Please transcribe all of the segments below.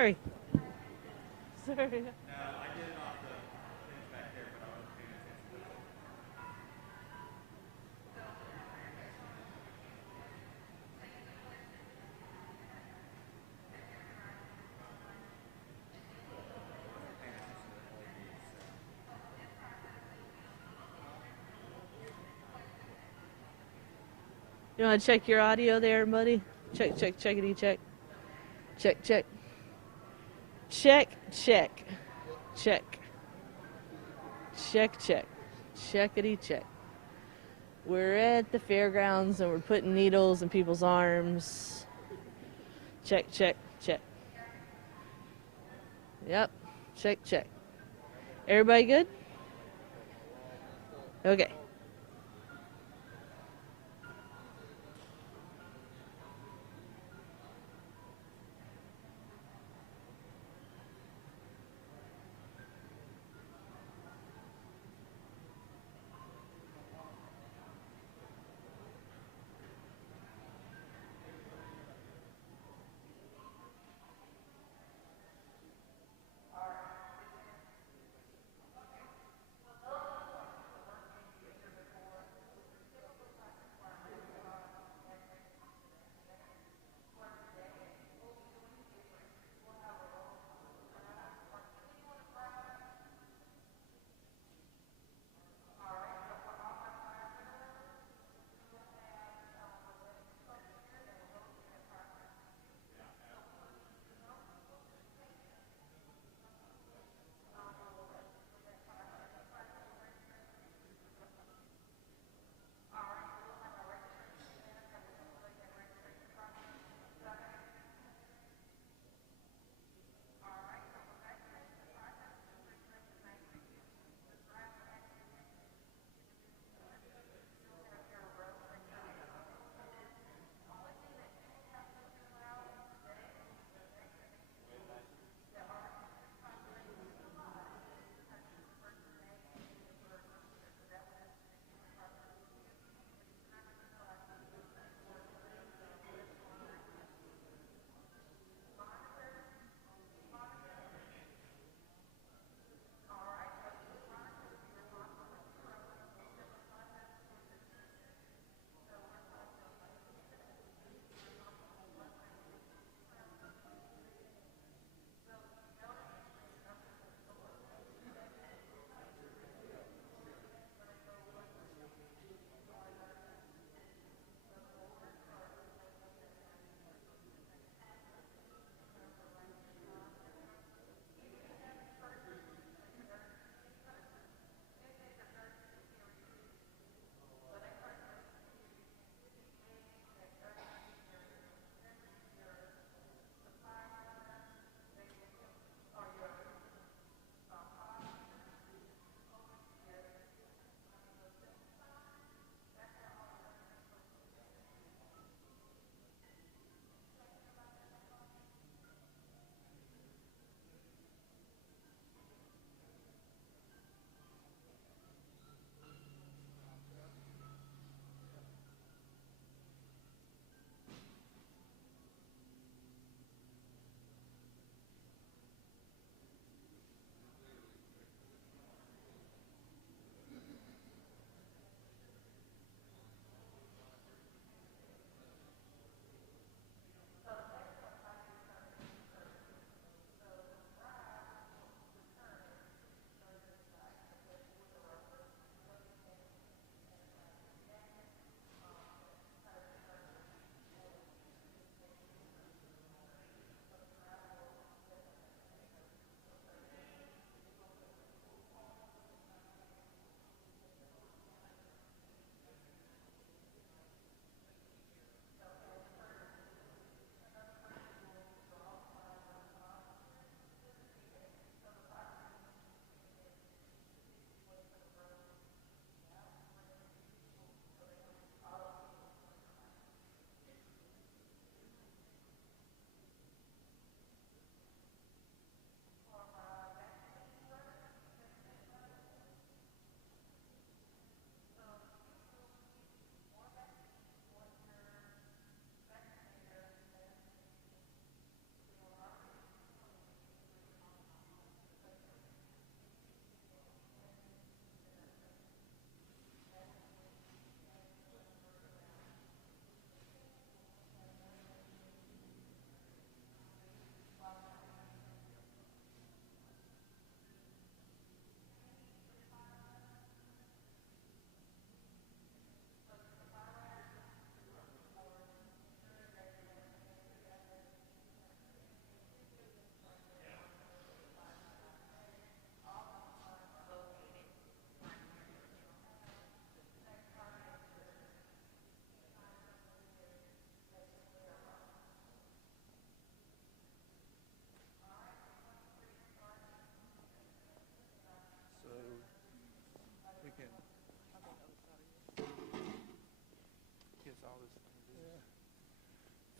Sorry. Sorry. You want to check your audio there, buddy? Check, checkity, check. Check, check. Check, check. Check. Check, check. Checkity, check. We're at the fairgrounds and we're putting needles in people's arms. Check, check, check. Yep. Check, check. Everybody good? Okay.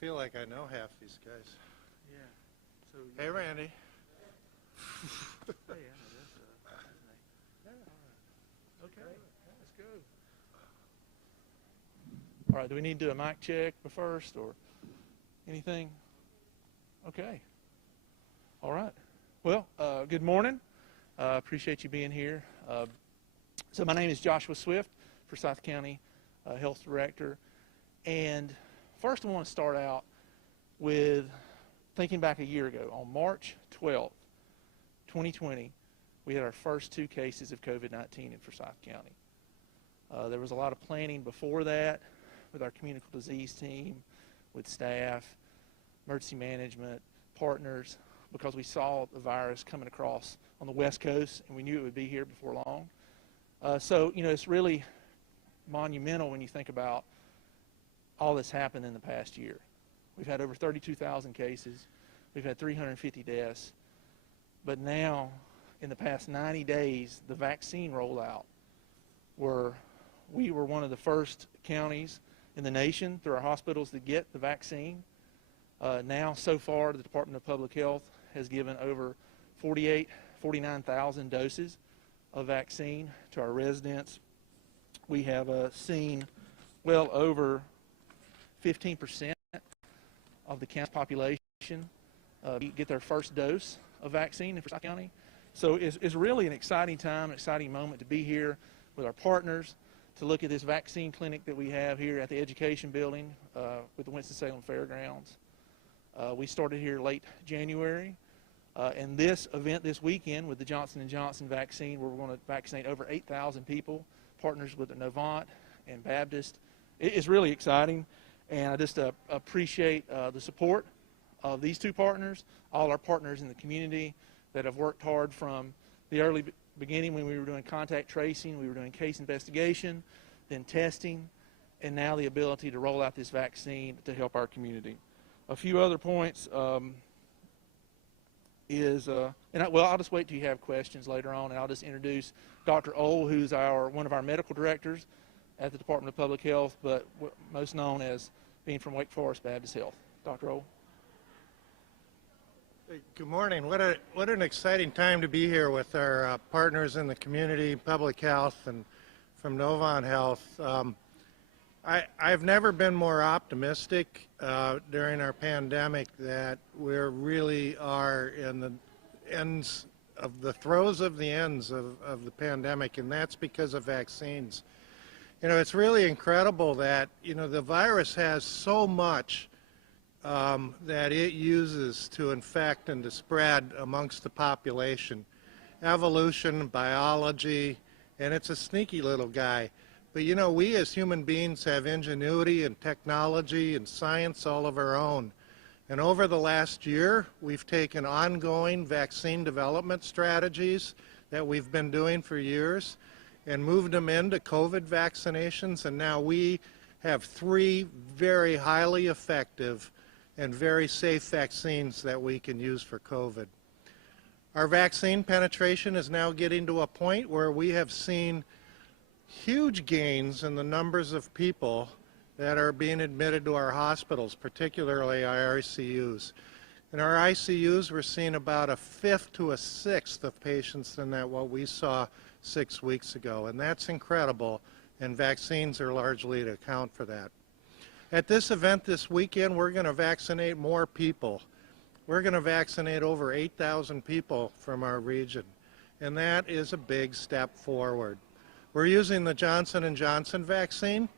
feel like I know half these guys. Yeah. So. Hey, Randy. Hey, I know that's his name. Yeah. All right. Okay. Let's go. All right. Do we need to do a mic check first or anything? Okay. All right. Well, good morning. Appreciate you being here. So my name is Joshua Swift, Forsyth County Health Director. And first I want to start out with thinking back a year ago. On March 12th, 2020, we had our first 2 cases of COVID-19 in Forsyth County. There was a lot of planning before that with our communicable disease team, with staff, emergency management, partners, because we saw the virus coming across on the West Coast, and we knew it would be here before long. So, you know, it's really monumental when you think about all that's happened in the past year. We've had over 32,000 cases. We've had 350 deaths. But now, in the past 90 days, the vaccine rollout, we were one of the first counties in the nation through our hospitals to get the vaccine. Now, so far, the Department of Public Health has given over 49,000 doses of vaccine to our residents. We have seen well over 15% of the county's population get their first dose of vaccine in Forsyth County. So it's really an exciting time, an exciting moment to be here with our partners, to look at this vaccine clinic that we have here at the education building with the Winston-Salem Fairgrounds. We started here late January. And this event this weekend with the Johnson & Johnson vaccine, where we're going to vaccinate over 8,000 people, partners with the Novant and Baptist, it's really exciting. And I just appreciate the support of these 2 partners, all our partners in the community that have worked hard from the early beginning when we were doing contact tracing, we were doing case investigation, then testing, and now the ability to roll out this vaccine to help our community. A few other points. I'll just wait till you have questions later on, and I'll just introduce Dr. Ohl, who's one of our medical directors at the Department of Public Health, but most known as being from Wake Forest Baptist Health. Dr. Ohl. Hey, good morning. What an exciting time to be here with our partners in the community, public health, and from Novant Health. I've never been more optimistic during our pandemic that we really are in the ends of the throes of the ends of the pandemic, and that's because of vaccines. You know, it's really incredible that, you know, the virus has so much that it uses to infect and to spread amongst the population. Evolution, biology, and it's a sneaky little guy. But you know, we as human beings have ingenuity and technology and science all of our own. And over the last year, we've taken ongoing vaccine development strategies that we've been doing for years and moved them into COVID vaccinations. And now we have 3 very highly effective and very safe vaccines that we can use for COVID. Our vaccine penetration is now getting to a point where we have seen huge gains in the numbers of people that are being admitted to our hospitals, particularly our ICUs. In our ICUs, we're seeing about a 1/5 to a 1/6 of patients than what we saw 6 weeks ago, and that's incredible, and vaccines are largely to account for that. At this event this weekend, we're going to vaccinate more people. We're going to vaccinate over 8,000 people from our region, and that is a big step forward. We're using the Johnson & Johnson vaccine.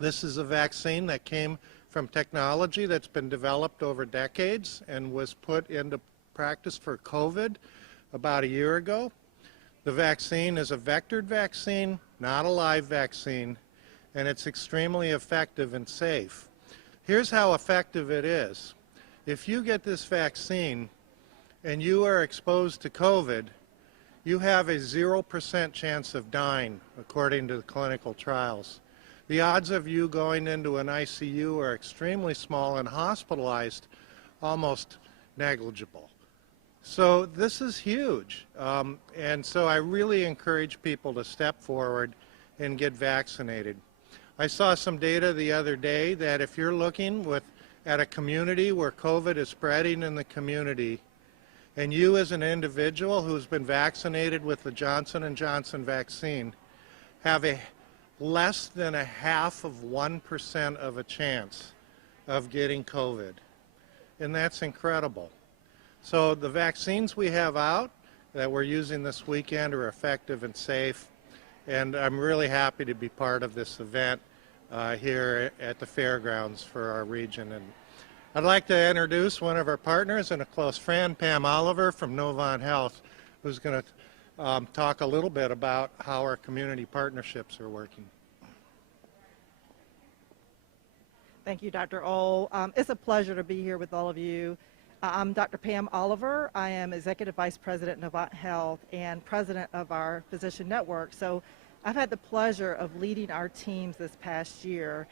This is a vaccine that came from technology that's been developed over decades and was put into practice for COVID about a year ago. The vaccine is a vectored vaccine, not a live vaccine, and it's extremely effective and safe. Here's how effective it is. If you get this vaccine and you are exposed to COVID, you have a 0% chance of dying, according to the clinical trials. The odds of you going into an ICU are extremely small, and hospitalized almost negligible. So this is huge, and so I really encourage people to step forward and get vaccinated. I saw some data the other day that if you're looking with at a community where COVID is spreading in the community, and you as an individual who's been vaccinated with the Johnson & Johnson vaccine have a less than 0.5% of a chance of getting COVID. And that's incredible. So the vaccines we have out that we're using this weekend are effective and safe, and I'm really happy to be part of this event here at the fairgrounds for our region. And I'd like to introduce one of our partners and a close friend, Pam Oliver from Novant Health, who's going to talk a little bit about how our community partnerships are working. Thank you, Dr. Ohl. It's a pleasure to be here with all of you. I'm Dr. Pam Oliver. I am Executive Vice President of Novant Health and President of our Physician Network. So I've had the pleasure of leading our teams this past year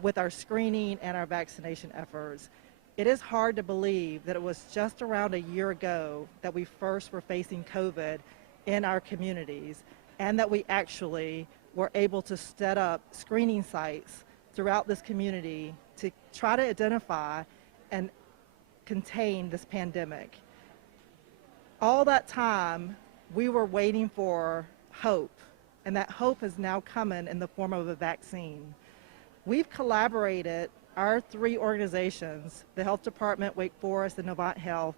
with our screening and our vaccination efforts. It is hard to believe that it was just around a year ago that we first were facing COVID in our communities, and that we actually were able to set up screening sites throughout this community to try to identify and contain this pandemic. All that time, we were waiting for hope, and that hope is now coming in the form of a vaccine. We've collaborated, our three organizations, the Health Department, Wake Forest, and Novant Health,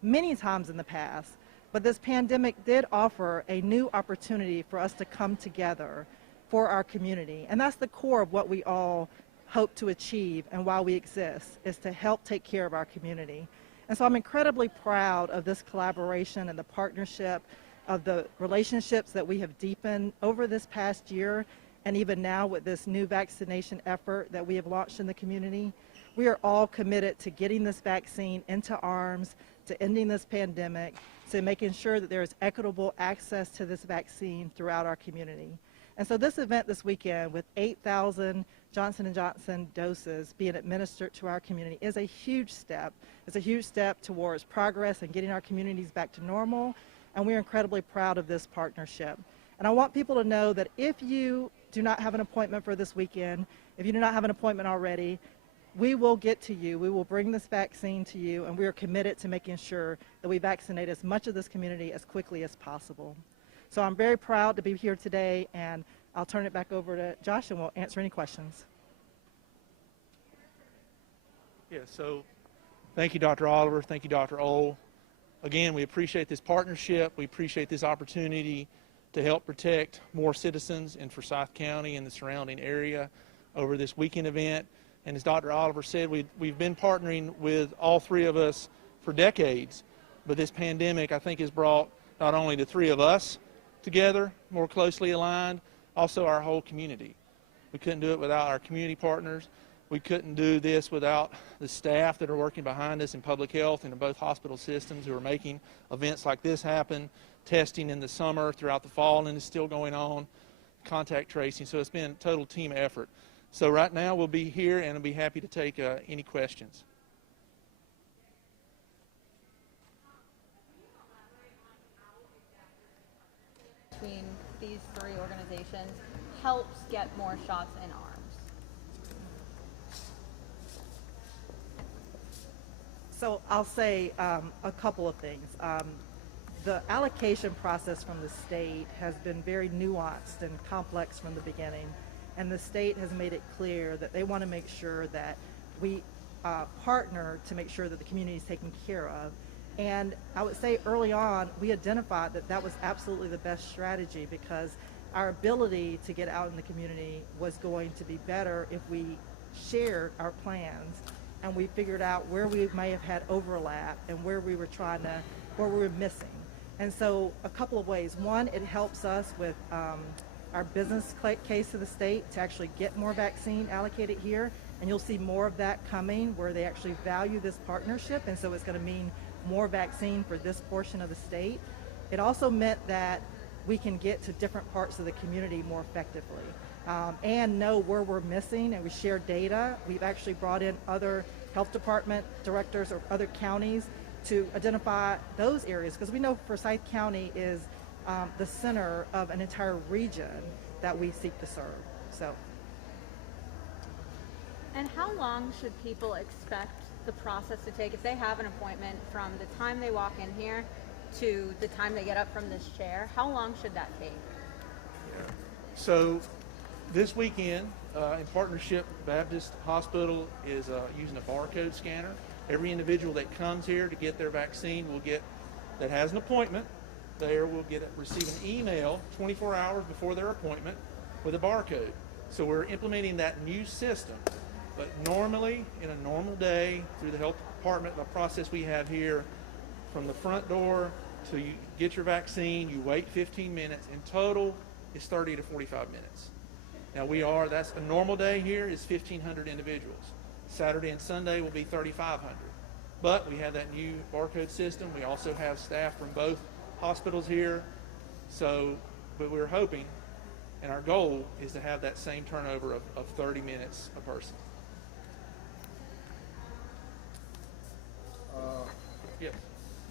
many times in the past, but this pandemic did offer a new opportunity for us to come together for our community. And that's the core of what we all hope to achieve and why we exist, is to help take care of our community. And so I'm incredibly proud of this collaboration and the partnership, of the relationships that we have deepened over this past year, and even now with this new vaccination effort that we have launched in the community. We are all committed to getting this vaccine into arms, to ending this pandemic, to making sure that there is equitable access to this vaccine throughout our community. And so this event this weekend, with 8,000 Johnson & Johnson doses being administered to our community, is a huge step. It's a huge step towards progress and getting our communities back to normal, and we're incredibly proud of this partnership. And I want people to know that if you do not have an appointment for this weekend, if you do not have an appointment already, we will get to you. We will bring this vaccine to you, and we are committed to making sure that we vaccinate as much of this community as quickly as possible. So I'm very proud to be here today, and I'll turn it back over to Josh, and we'll answer any questions. Yeah, so thank you, Dr. Oliver. Thank you, Dr. Ohl. Again, we appreciate this partnership. We appreciate this opportunity to help protect more citizens in Forsyth County and the surrounding area over this weekend event. And as Dr. Oliver said, we've been partnering with all three of us for decades, but this pandemic, I think, has brought not only the three of us together, more closely aligned, also our whole community. We couldn't do it without our community partners. We couldn't do this without the staff that are working behind us in public health and in both hospital systems who are making events like this happen, testing in the summer, throughout the fall, and it's still going on, contact tracing. So it's been a total team effort. So right now we'll be here, and I'll be happy to take any questions. Between these three organizations helps get more shots in arms? So I'll say a couple of things. The allocation process from the state has been very nuanced and complex from the beginning, and the state has made it clear that they want to make sure that we partner to make sure that the community is taken care of. And I would say early on, we identified that that was absolutely the best strategy, because our ability to get out in the community was going to be better if we shared our plans and we figured out where we may have had overlap and where we were missing. And so a couple of ways. One, it helps us with our business case to the state to actually get more vaccine allocated here. And you'll see more of that coming, where they actually value this partnership. And so it's going to mean more vaccine for this portion of the state. It also meant that we can get to different parts of the community more effectively and know where we're missing, and we share data. We've actually brought in other health department directors or other counties to identify those areas, because we know Forsyth County is the center of an entire region that we seek to serve. So. And how long should people expect the process to take if they have an appointment from the time they walk in here to the time they get up from this chair? How long should that take? So this weekend, in partnership with Baptist Hospital, is using a barcode scanner. Every individual that comes here to get their vaccine that has an appointment will receive an email 24 hours before their appointment with a barcode. So we're implementing that new system. But normally, in a normal day, through the health department, the process we have here, from the front door to you get your vaccine, you wait 15 minutes. In total, it's 30 to 45 minutes. Now that's a normal day here is 1,500 individuals. Saturday and Sunday will be 3,500. But we have that new barcode system. We also have staff from both hospitals here. But we're hoping, and our goal is to have that same turnover of 30 minutes a person. Yes.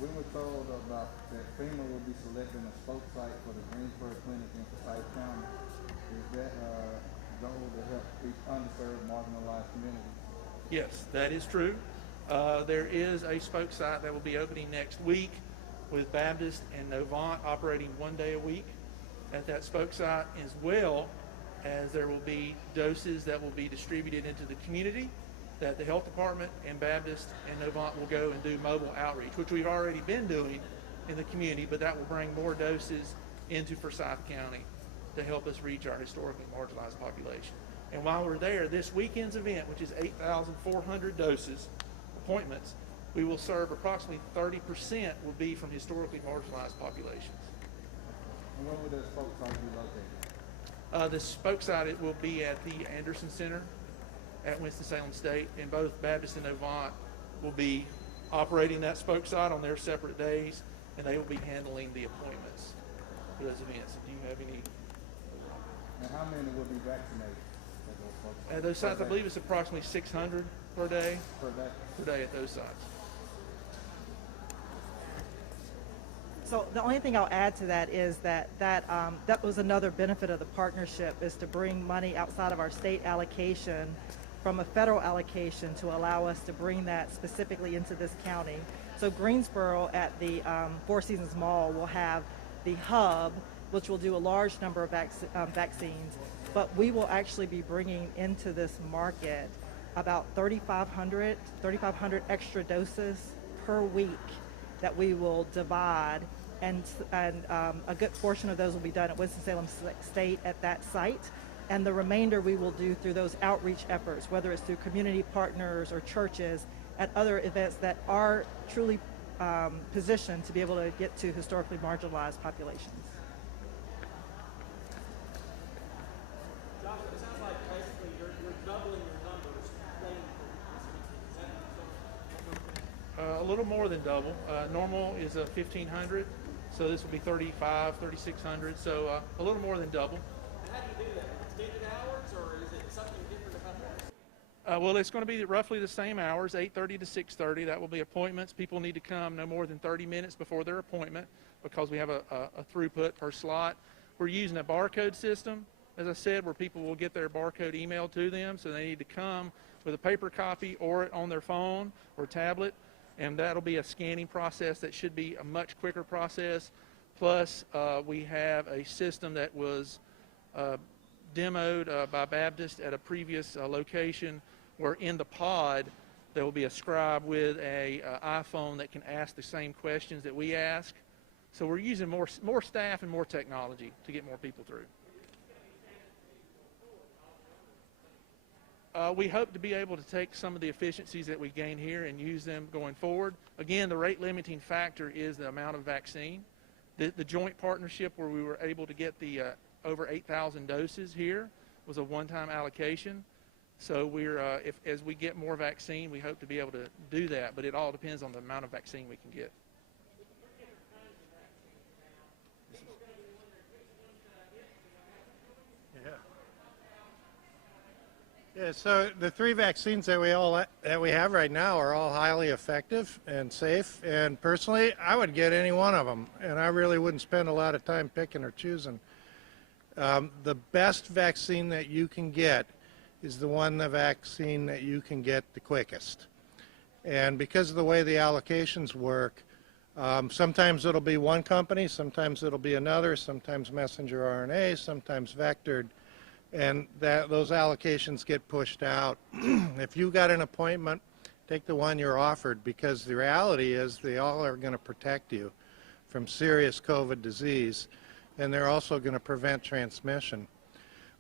We were told about that Fema will be selecting a spoke site for the Greensboro Clinic in Forsyth County. Is that a goal to help reach underserved, marginalized communities? Yes, that is true. There is a spoke site that will be opening next week with Baptist and Novant operating 1 day a week at that spoke site, as well as there will be doses that will be distributed into the community that the health department and Baptist and Novant will go and do mobile outreach, which we've already been doing in the community, but that will bring more doses into Forsyth County to help us reach our historically marginalized population. And while we're there, this weekend's event, which is 8,400 doses, appointments, we will serve approximately 30% will be from historically marginalized populations. And when will that spoke site be located? The spoke site, it will be at the Anderson Center at Winston-Salem State, and both Baptist and Novant will be operating that spoke site on their separate days, and they will be handling the appointments for those events. Do you have any? And how many will be vaccinated At those sites, I believe it's approximately 600 per day. Per day? Per day at those sites. So the only thing I'll add to that is that was another benefit of the partnership, is to bring money outside of our state allocation from a federal allocation to allow us to bring that specifically into this county. So Greensboro at the Four Seasons Mall will have the hub, which will do a large number of vaccines, but we will actually be bringing into this market about 3,500 extra doses per week that we will divide, and a good portion of those will be done at Winston-Salem State at that site, and the remainder we will do through those outreach efforts, whether it's through community partners or churches at other events that are truly positioned to be able to get to historically marginalized populations. Josh, it sounds like basically you're doubling your numbers. A little more than double. Normal is 1,500, so this will be 3,600, so a little more than double. And how do you do that? Extended hours, or is it something different about that? Well, it's going to be roughly the same hours, 8:30 to 6:30. That will be appointments. People need to come no more than 30 minutes before their appointment because we have a throughput per slot. We're using a barcode system, as I said, where people will get their barcode emailed to them, so they need to come with a paper copy or it on their phone or tablet, and that'll be a scanning process that should be a much quicker process. Plus, we have a system that was demoed by Baptist at a previous location, where in the pod there will be a scribe with a iPhone that can ask the same questions that we ask. So we're using more staff and more technology to get more people through. We hope to be able to take some of the efficiencies that we gain here and use them going forward. Again, the rate limiting factor is the amount of vaccine. The joint partnership where we were able to get the over 8,000 doses here was a one-time allocation. So as we get more vaccine, we hope to be able to do that, but it all depends on the amount of vaccine we can get. Yeah, so the 3 vaccines that we have right now are all highly effective and safe, and personally I would get any one of them, and I really wouldn't spend a lot of time picking or choosing. The best vaccine that you can get is the the vaccine that you can get the quickest. And because of the way the allocations work, sometimes it'll be one company, sometimes it'll be another, sometimes messenger RNA, sometimes vectored, and those allocations get pushed out. If you got an appointment, take the one you're offered, because the reality is they all are going to protect you from serious COVID disease, and they're also going to prevent transmission.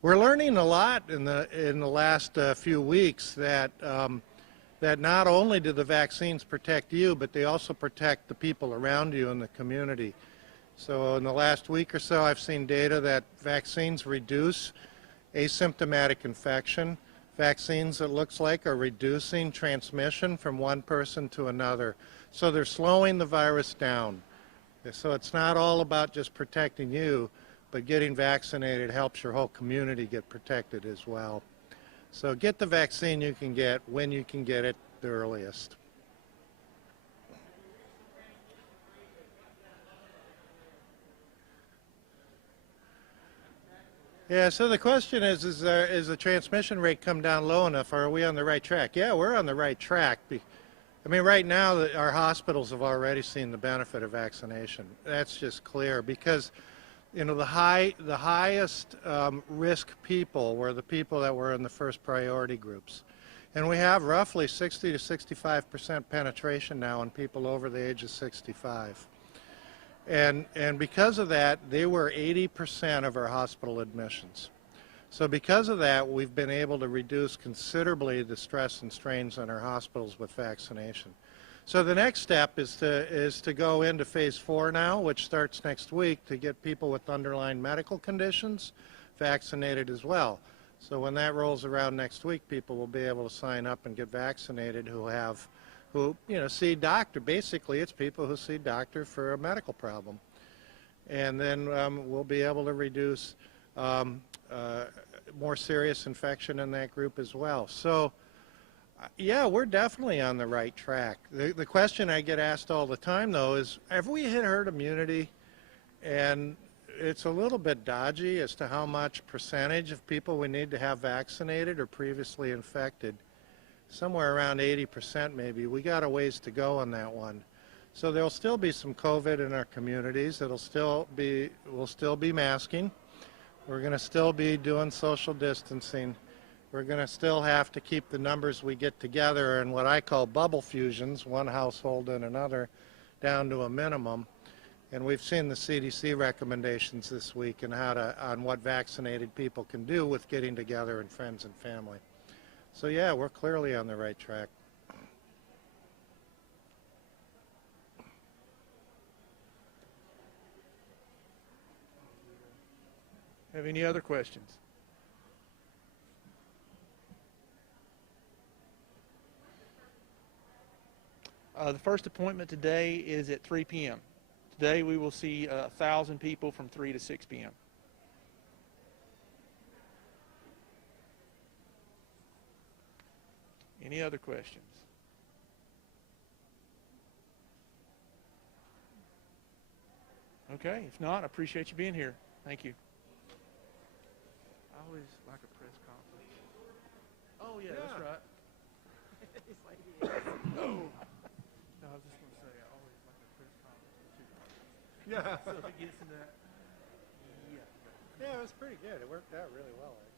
We're learning a lot in the last few weeks that that not only do the vaccines protect you, but they also protect the people around you in the community. So in the last week or so, I've seen data that vaccines reduce asymptomatic infection. Vaccines, it looks like, are reducing transmission from one person to another. So they're slowing the virus down. So it's not all about just protecting you, but getting vaccinated helps your whole community get protected as well. So get the vaccine you can get when you can get it the earliest. Yeah, so the question is the transmission rate come down low enough? Or are we on the right track? Yeah, we're on the right track. I mean, right now, our hospitals have already seen the benefit of vaccination. That's just clear because, you know, the highest risk people were the people that were in the first priority groups. And we have roughly 60 to 65% penetration now in people over the age of 65. And because of that, they were 80% of our hospital admissions. So because of that, we've been able to reduce considerably the stress and strains on our hospitals with vaccination. So the next step is to go into phase 4 now, which starts next week, to get people with underlying medical conditions vaccinated as well. So when that rolls around next week, people will be able to sign up and get vaccinated who see doctor. Basically, it's people who see doctor for a medical problem. And then we'll be able to reduce more serious infection in that group as well. So yeah, we're definitely on the right track. The question I get asked all the time, though, is have we hit herd immunity? And it's a little bit dodgy as to how much percentage of people we need to have vaccinated or previously infected. Somewhere around 80% maybe. We got a ways to go on that one. So there'll still be some COVID in our communities. We'll still be masking. We're going to still be doing social distancing. We're going to still have to keep the numbers we get together in what I call bubble fusions, one household and another, down to a minimum. And we've seen the CDC recommendations this week on what vaccinated people can do with getting together and friends and family. So yeah, we're clearly on the right track. Have any other questions? The first appointment today is at 3 p.m. Today we will see 1,000 people from 3 to 6 p.m. Any other questions? Okay, if not, I appreciate you being here. Thank you. I always like a press conference. Oh, yeah, that's right. Oh. No, I was just going to say, I always like a press conference too. Yeah. So if it gets in that, yeah. Yeah, it was pretty good. It worked out really well, actually.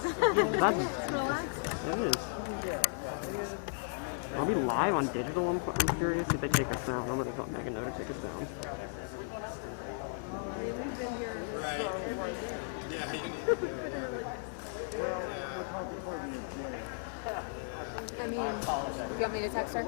pause. That's, Relax. it is. Are we live on digital? I'm curious if they take us down. I'm gonna let Megan know to take us down. I mean, you want me to text her?